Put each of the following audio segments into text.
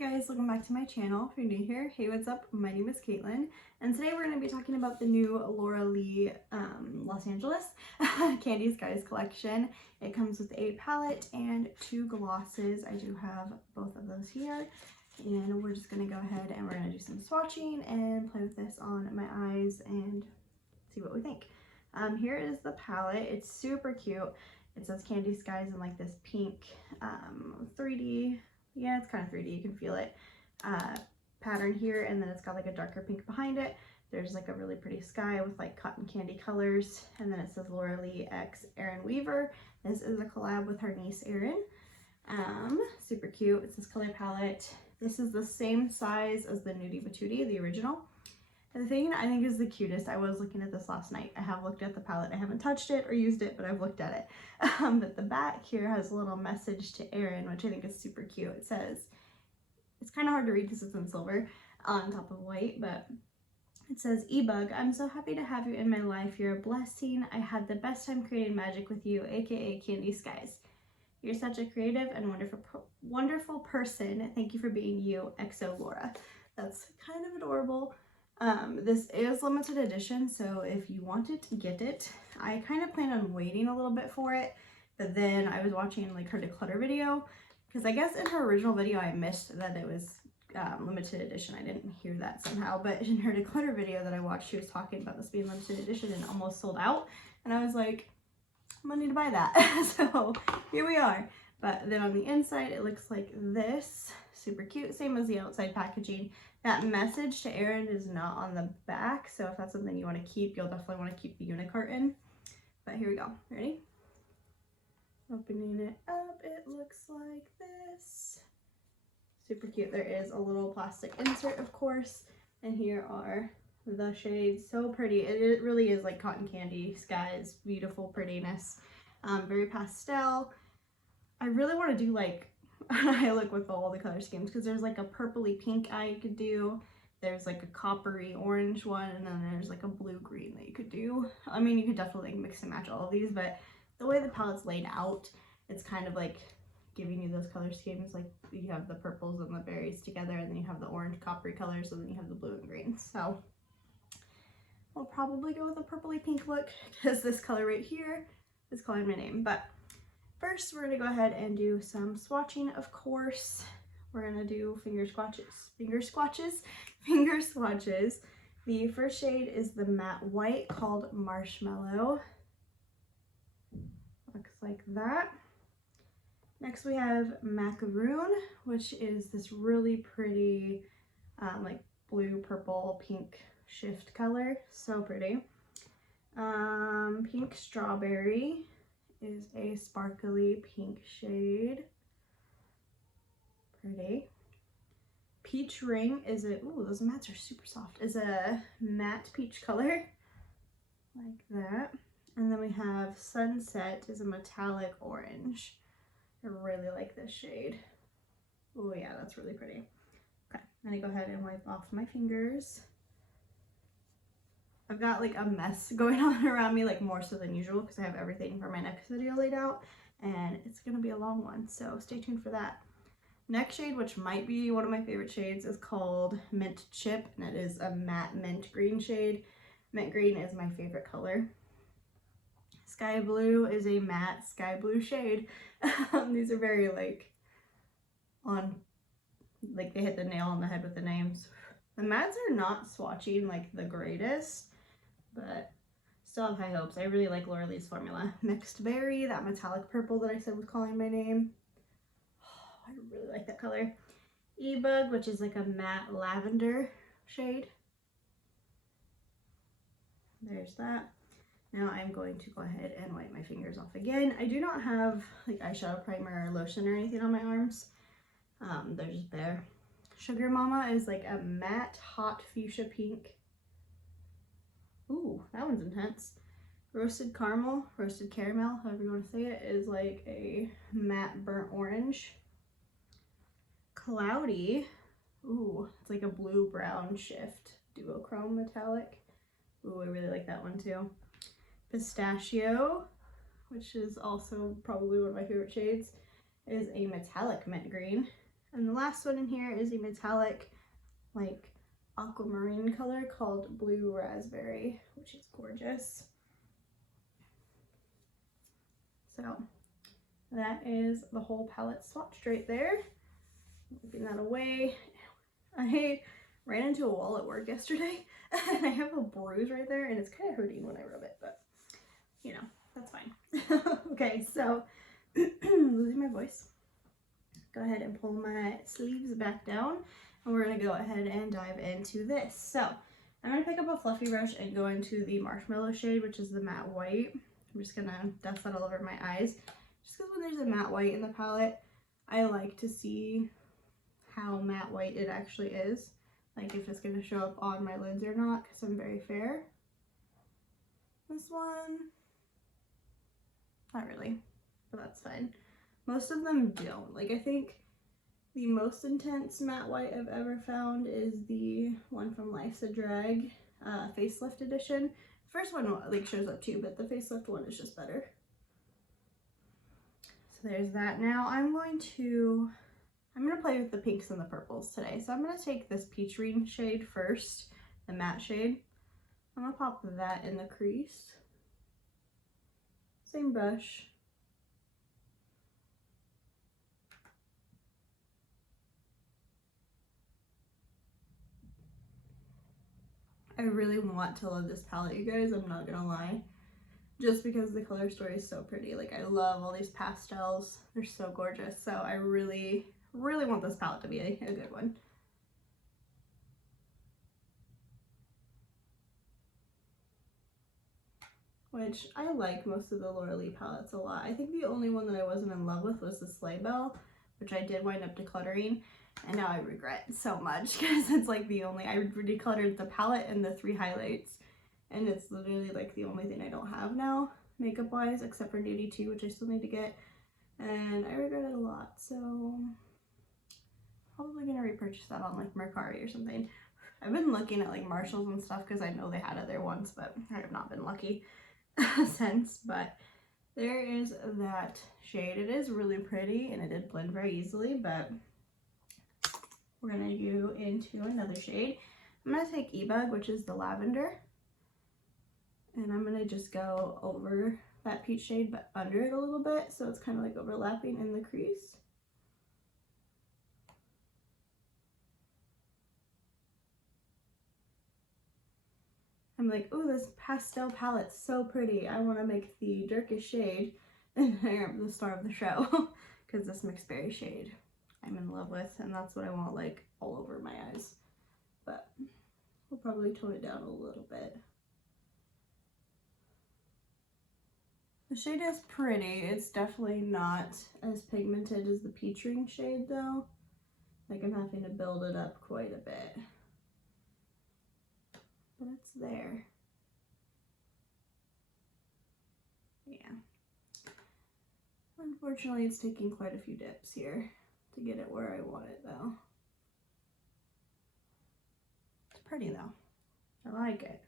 guys, welcome back to my channel. If you're new here, hey, what's up? My name is Caitlin, and today we're going to be talking about the new Laura Lee Los Angeles Candy Skies collection. It comes with a palette and 2 glosses. I do have both of those here, and we're just going to go ahead and we're going to do some swatching and play with this on my eyes and see what we think. Here is the palette. It's super cute. It says Candy Skies in like this pink 3D. Yeah, it's kind of 3D, you can feel it, pattern here, and then it's got like a darker pink behind it. There's like a really pretty sky with like cotton candy colors, and then it says Laura Lee x Eryn Weaver. This is a collab with her niece Eryn. Super cute. It's this color palette. This is the same size as the Nudie Patootie, the original. And the thing I think is the cutest, I was looking at this last night. I have looked at the palette. I haven't touched it or used it, but I've looked at it. But the back here has a little message to Eryn, which I think is super cute. It says, it's kind of hard to read because it's in silver on top of white, but it says, "E-Bug, I'm so happy to have you in my life. You're a blessing. I had the best time creating magic with you, aka Candy Skies. You're such a creative and wonderful person. Thank you for being you, XO Laura." That's kind of adorable. This is limited edition, so if you want it, get it. I kind of plan on waiting a little bit for it, but then I was watching like her declutter video, because I guess in her original video I missed that it was limited edition. I didn't hear that somehow, but in her declutter video that I watched, she was talking about this being limited edition and almost sold out, and I was like, I'm gonna need to buy that. So here we are. But then on the inside it looks like this, super cute, same as the outside packaging. That message to Eryn is not on the back, so if that's something you want to keep, you'll definitely want to keep the unicarton. But here we go. Ready? Opening it up, it looks like this. Super cute. There is a little plastic insert, of course, and here are the shades. So pretty. It really is like cotton candy skies. Beautiful prettiness. Very pastel. I really want to do like I look with all the color schemes, because there's like a purpley pink eye you could do, there's like a coppery orange one, and then there's like a blue green that you could do. I mean, you could definitely mix and match all of these, but the way the palette's laid out, it's kind of like giving you those color schemes. Like you have the purples and the berries together, and then you have the orange coppery colors, and then you have the blue and green. So I'll probably go with a purpley pink look, because this color right here is calling my name. But first, we're going to go ahead and do some swatching, of course. We're going to do finger swatches. The first shade is the matte white called Marshmallow. Looks like that. Next, we have Macaroon, which is this really pretty like blue, purple, pink shift color. So pretty. Pink Strawberry is a sparkly pink shade. Pretty. Peach Ring is a, ooh, those mattes are super soft, is a matte peach color, like that. And then we have Sunset is a metallic orange. I really like this shade. Oh yeah, that's really pretty. Okay, I'm gonna go ahead and wipe off my fingers. I've got like a mess going on around me, like more so than usual, because I have everything for my next video laid out, and it's gonna be a long one, so stay tuned for that. Next shade, which might be one of my favorite shades, is called Mint Chip, and it is a matte mint green shade. Mint green is my favorite color. Sky Blue is a matte sky blue shade. These are very like they hit the nail on the head with the names. The mattes are not swatching like the greatest, but still have high hopes. I really like Laura Lee's formula. Mixed Berry, that metallic purple that I said was calling my name. Oh, I really like that color. E-Bug, which is like a matte lavender shade. There's that. Now I'm going to go ahead and wipe my fingers off again. I do not have like eyeshadow primer or lotion or anything on my arms. They're just there. Sugar Mama is like a matte hot fuchsia pink. Ooh, that one's intense. Roasted Caramel, however you want to say it, is like a matte burnt orange. Cloudy, ooh, it's like a blue-brown shift duochrome metallic. Ooh, I really like that one too. Pistachio, which is also probably one of my favorite shades, is a metallic mint green. And the last one in here is a metallic, like aquamarine color called Blue Raspberry, which is gorgeous. So that is the whole palette swatched right there. Moving that away. I ran into a wall at work yesterday and I have a bruise right there and it's kind of hurting when I rub it, but you know, that's fine. Okay, so losing my voice. Go ahead and pull my sleeves back down and we're gonna go ahead and dive into this. So I'm gonna pick up a fluffy brush and go into the marshmallow shade, which is the matte white. I'm just gonna dust that all over my eyes. Just because when there's a matte white in the palette, I like to see how matte white it actually is. Like if it's gonna show up on my lids or not, because I'm very fair. This one, not really, but that's fine. Most of them don't. Like I think the most intense matte white I've ever found is the one from Life's a Drag facelift edition. The first one like shows up too, but the facelift one is just better. So there's that. Now I'm gonna play with the pinks and the purples today. So I'm gonna take this peach green shade first, the matte shade. I'm gonna pop that in the crease. Same brush. I really want to love this palette, you guys, I'm not gonna lie. Just because the color story is so pretty. Like I love all these pastels. They're so gorgeous. So I really, really want this palette to be a good one. Which I like most of the Laura Lee palettes a lot. I think the only one that I wasn't in love with was the Sleigh Bell, which I did wind up decluttering. And now I regret so much because it's like the only, I decluttered the palette and the 3 highlights. And it's literally like the only thing I don't have now, makeup wise, except for Nudie 2, which I still need to get. And I regret it a lot, so probably gonna repurchase that on like Mercari or something. I've been looking at like Marshalls and stuff because I know they had it there once, but I have not been lucky since. But there is that shade. It is really pretty and it did blend very easily, but we're gonna go into another shade. I'm gonna take E-Bug, which is the lavender, and I'm gonna just go over that peach shade but under it a little bit, so it's kind of like overlapping in the crease. I'm like, oh, this pastel palette's so pretty. I want to make the darkest shade and the star of the show because this mixed berry shade I'm in love with, and that's what I want like all over my eyes. But we'll probably tone it down a little bit. The shade is pretty. It's definitely not as pigmented as the peach ring shade though. Like I'm having to build it up quite a bit. But it's there. Yeah. Unfortunately, it's taking quite a few dips here to get it where I want it though. It's pretty though. I like it.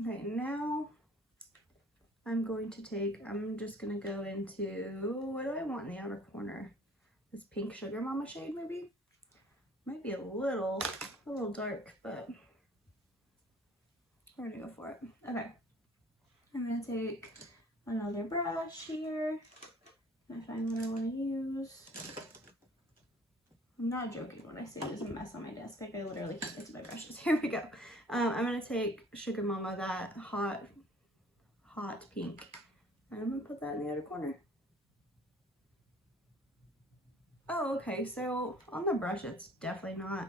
Okay, now I'm just gonna go into, what do I want in the outer corner? This pink Sugar Mama shade maybe? Might be a little dark, but we're gonna go for it. Okay, I'm gonna take another brush here. I find what I want to use. I'm not joking when I say there's a mess on my desk. Like I literally can't get to my brushes. Here we go. I'm gonna take Sugar Mama, that hot pink, and I'm gonna put that in the outer corner. Oh, okay, so on the brush it's definitely not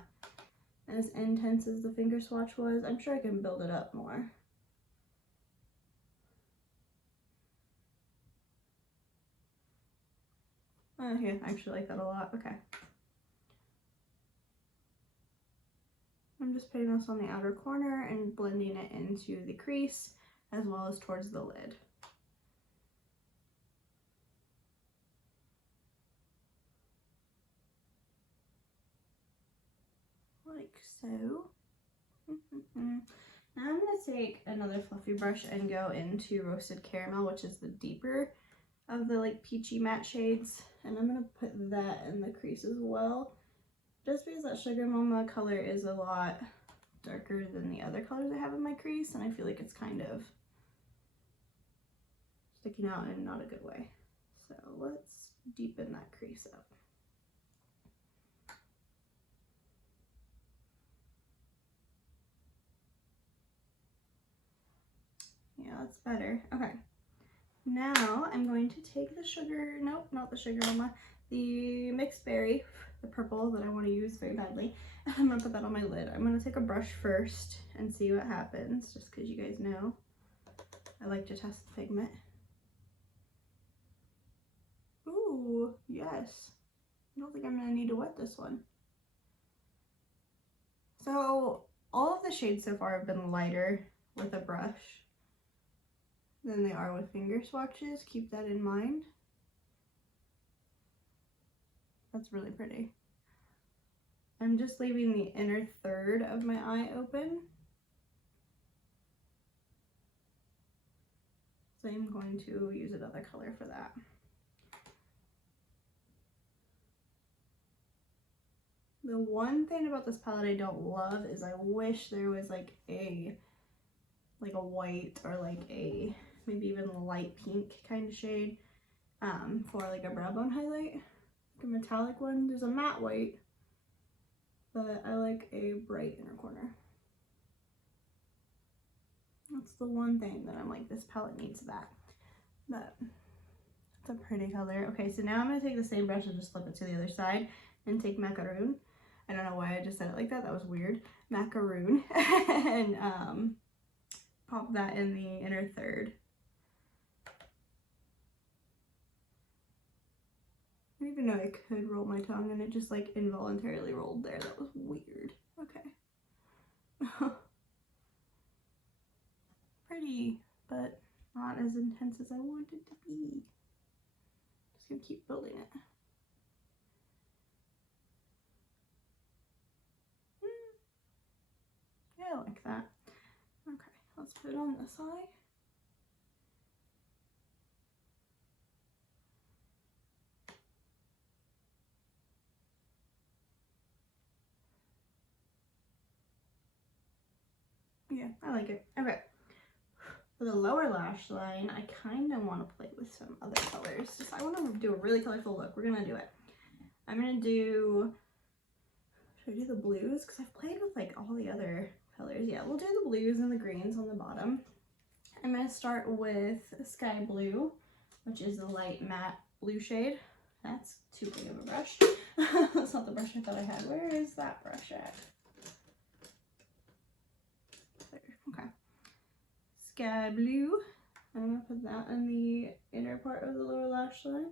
as intense as the finger swatch was. I'm sure I can build it up more. Yeah, I actually like that a lot. Okay. I'm just putting this on the outer corner and blending it into the crease as well as towards the lid. Like so. Now I'm going to take another fluffy brush and go into Roasted Caramel, which is the deeper of the like peachy matte shades, and I'm gonna put that in the crease as well, just because that Sugar Mama color is a lot darker than the other colors I have in my crease, and I feel like it's kind of sticking out in not a good way. So let's deepen that crease up. Yeah, that's better. Okay. Now I'm going to take the sugar, nope, not the Sugar Mama, the mixed berry, the purple that I want to use very badly. I'm gonna put that on my lid. I'm gonna take a brush first and see what happens, just because you guys know I like to test the pigment. Ooh, yes. I don't think I'm gonna need to wet this one. So all of the shades so far have been lighter with a brush than they are with finger swatches. Keep that in mind. That's really pretty. I'm just leaving the inner third of my eye open. So I'm going to use another color for that. The one thing about this palette I don't love is I wish there was like a white or like a maybe even a light pink kind of shade for like a brow bone highlight, like a metallic one. There's a matte white, but I like a bright inner corner. That's the one thing that I'm like, this palette needs that. But it's a pretty color. Okay, so now I'm going to take the same brush and just flip it to the other side and take Macaroon. I don't know why I just said it like that. That was weird. Macaroon. And pop that in the inner third. I didn't even know I could roll my tongue, and it just like involuntarily rolled there. That was weird. Okay. Pretty, but not as intense as I want it to be. Just gonna keep building it. Yeah, I like that. Okay, let's put it on this eye. Yeah, I like it. Okay. For the lower lash line, I kind of want to play with some other colors. I want to do a really colorful look. We're going to do it. I'm going to do, should I do the blues? Because I've played with like all the other colors. Yeah, we'll do the blues and the greens on the bottom. I'm going to start with Sky Blue, which is the light matte blue shade. That's too big of a brush. That's not the brush I thought I had. Where is that brush at? There, okay. Sky Blue. I'm going to put that in the inner part of the lower lash line.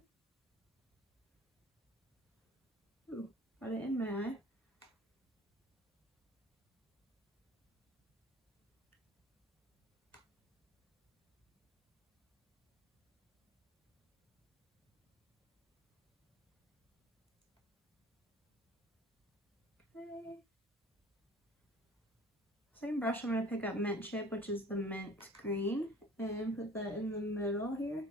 Ooh, got it in my eye. Okay. Same brush, I'm going to pick up Mint Chip, which is the mint green, and put that in the middle here.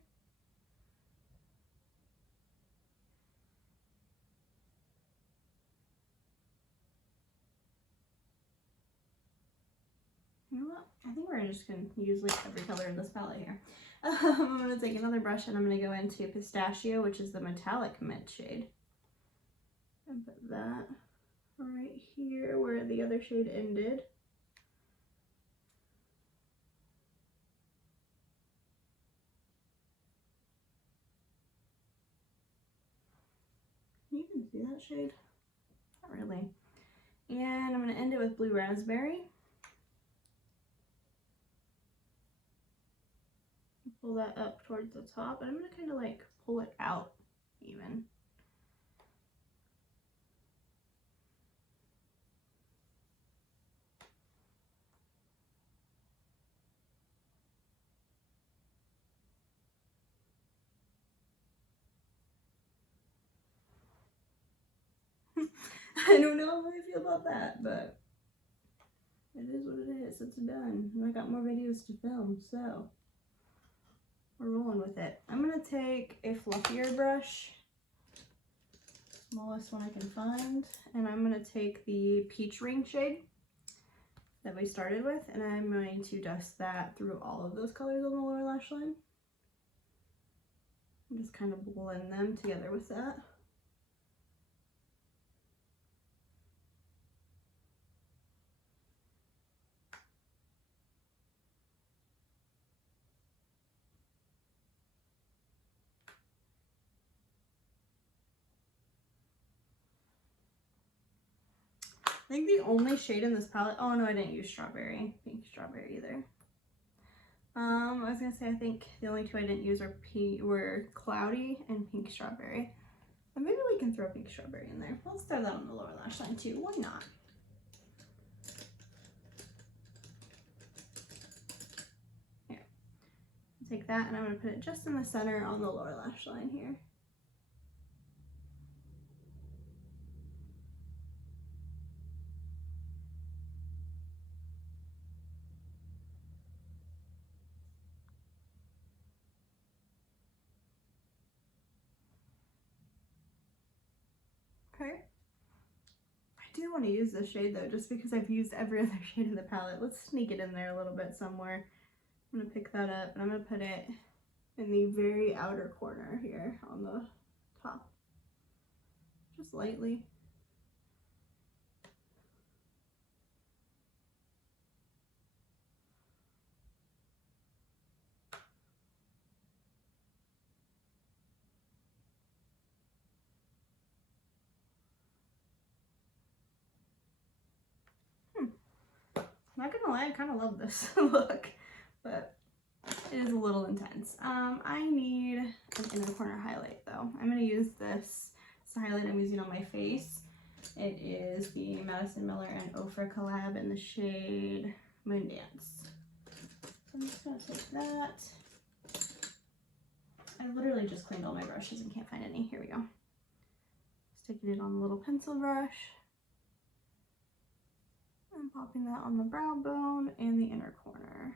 You know what? I think we're just going to use like every color in this palette here. I'm going to take another brush and I'm going to go into Pistachio, which is the metallic mint shade. And put that right here where the other shade ended. You can see that shade? Not really. And I'm going to end it with Blue Raspberry. Pull that up towards the top, and I'm going to kind of like pull it out even. I don't know how I feel about that, but it is what it is. It's done. And I got more videos to film, so we're rolling with it. I'm gonna take a fluffier brush, smallest one I can find, and I'm gonna take the peach ring shade that we started with, and I'm going to dust that through all of those colors on the lower lash line. And just kind of blend them together with that. I think the only shade in this palette, oh no, I didn't use strawberry, pink strawberry either. I was gonna say I think the only two I didn't use were cloudy and pink strawberry. But maybe we can throw pink strawberry in there. Let's throw that on the lower lash line too, why not? Here, take that and I'm gonna put it just in the center on the lower lash line here. Okay. I do want to use this shade though, just because I've used every other shade in the palette. Let's sneak it in there a little bit somewhere. I'm going to pick that up and I'm going to put it in the very outer corner here on the top. Just lightly. Not gonna lie, I kind of love this look, but it is a little intense. I need an inner corner highlight though. I'm gonna use this highlight I'm using on my face. It is the Madison Miller and Ofra collab in the shade Moondance. So I'm just gonna take that. I literally just cleaned all my brushes and can't find any. Here we go. Sticking it on the little pencil brush. And popping that on the brow bone and the inner corner.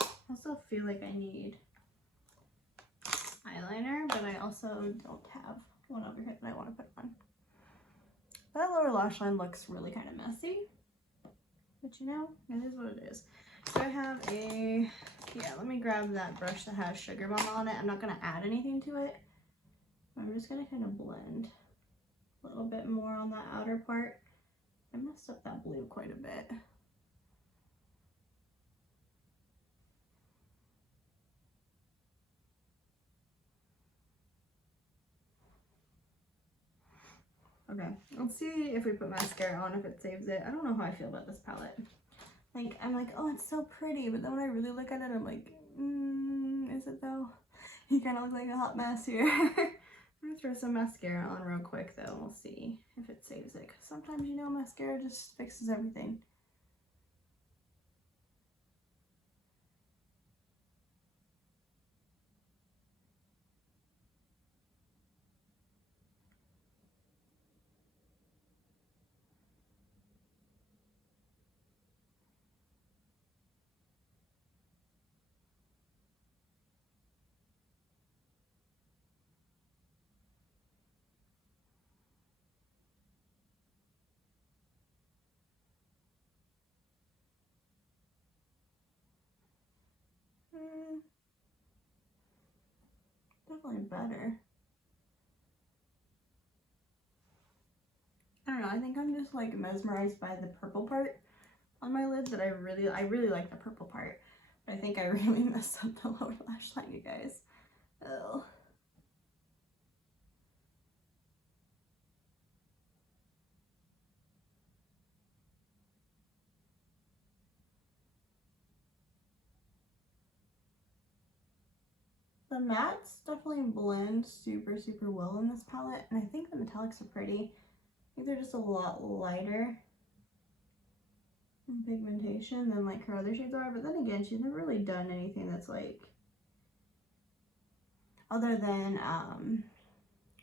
I also feel like I need eyeliner, but I also don't have one over here that I want to put on. That lower lash line looks really kind of messy, but you know, it is what it is. So I have a, yeah, let me grab that brush that has Sugar Mama on it. I'm not going to add anything to it. I'm just going to kind of blend a little bit more on that outer part. I messed up that blue quite a bit. Okay, let's see if we put mascara on, if it saves it. I don't know how I feel about this palette. Like, I'm like, oh, it's so pretty, but then when I really look at it, I'm like, is it though? You kind of look like a hot mess here. I'm gonna throw some mascara on real quick though, and we'll see if it saves it. Because sometimes, you know, mascara just fixes everything. Definitely better. I don't know, I think I'm just like mesmerized by the purple part on my lid that I really like the purple part. But I think I really messed up the lower lash line, you guys. Oh. The mattes definitely blend super well in this palette, and I think the metallics are pretty. I think they're just a lot lighter in pigmentation than like her other shades are, but then again, she's never really done anything that's like, other than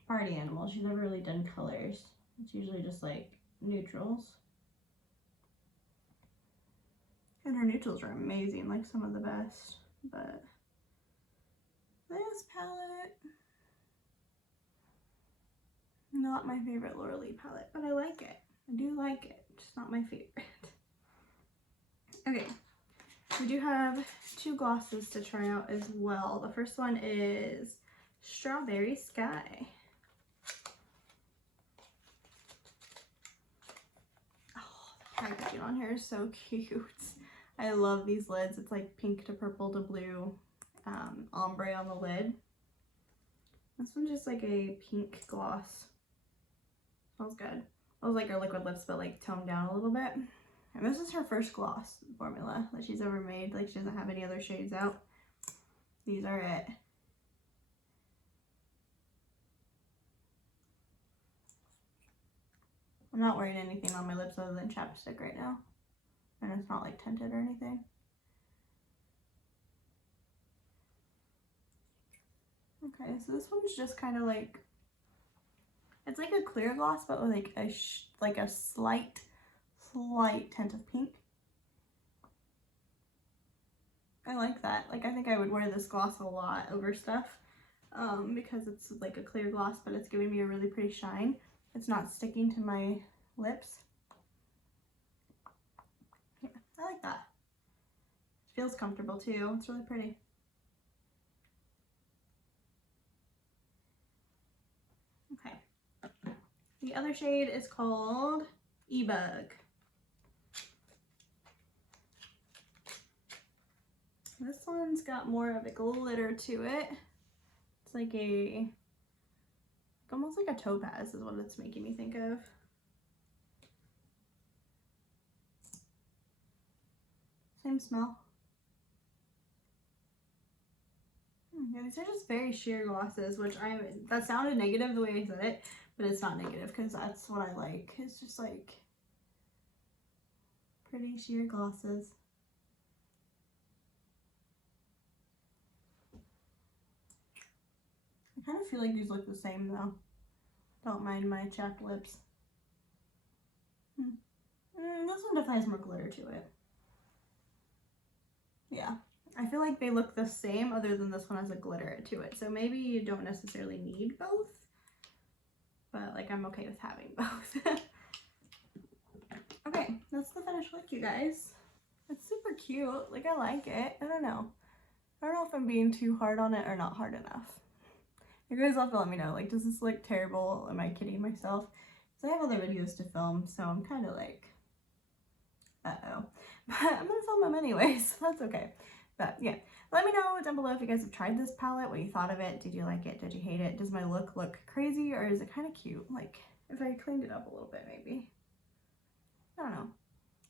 party animal. She's never really done colors. It's usually just like neutrals. And her neutrals are amazing, like some of the best. But this palette, not my favorite Laura Lee palette, but I like it. I do like it, just not my favorite. Okay, we do have 2 glosses to try out as well. The first one is Strawberry Sky. Oh, the packaging on here is so cute. I love these lids. It's like pink to purple to blue ombre on the lid. This one's just like a pink gloss. Smells good. Smells like her liquid lips, but like toned down a little bit. And this is her first gloss formula that she's ever made. Like, she doesn't have any other shades out. These are it. I'm not wearing anything on my lips other than chapstick right now. And it's not like tinted or anything. Okay, so this one's just kind of like, it's like a clear gloss, but with like a slight tint of pink. I like that. Like, I think I would wear this gloss a lot over stuff because it's like a clear gloss, but it's giving me a really pretty shine. It's not sticking to my lips. Yeah, I like that. It feels comfortable too. It's really pretty. Okay. The other shade is called E-Bug. This one's got more of a glitter to it. It's like almost like a topaz is what it's making me think of. Same smell. Yeah, these are just very sheer glosses, which that sounded negative the way I said it, but it's not negative because that's what I like. It's just like pretty sheer glosses. I kind of feel like these look the same though. Don't mind my chapped lips. This one definitely has more glitter to it. Yeah, I feel like they look the same other than this one has a glitter to it. So maybe you don't necessarily need both, but like I'm okay with having both. Okay, that's the finished look, you guys. It's super cute. Like, I like it. I don't know if I'm being too hard on it or not hard enough. You guys will have to let me know. Like, does this look terrible? Am I kidding myself? Because I have other videos to film, so I'm kind of like, uh-oh. But I'm going to film them anyways, so that's okay. But yeah, let me know down below if you guys have tried this palette, what you thought of it. Did you like it? Did you hate it? Does my look crazy, or is it kind of cute? Like, if I cleaned it up a little bit, maybe. I don't know.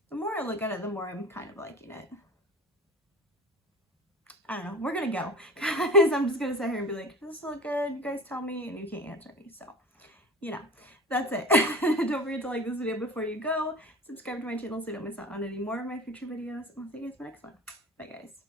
The more I look at it, the more I'm kind of liking it. I don't know. We're gonna go, guys. I'm just gonna sit here and be like, does this look good? You guys tell me, and you can't answer me. So, you know, that's it. Don't forget to like this video before you go. Subscribe to my channel so you don't miss out on any more of my future videos. And I'll see you guys in my next one. Bye, guys.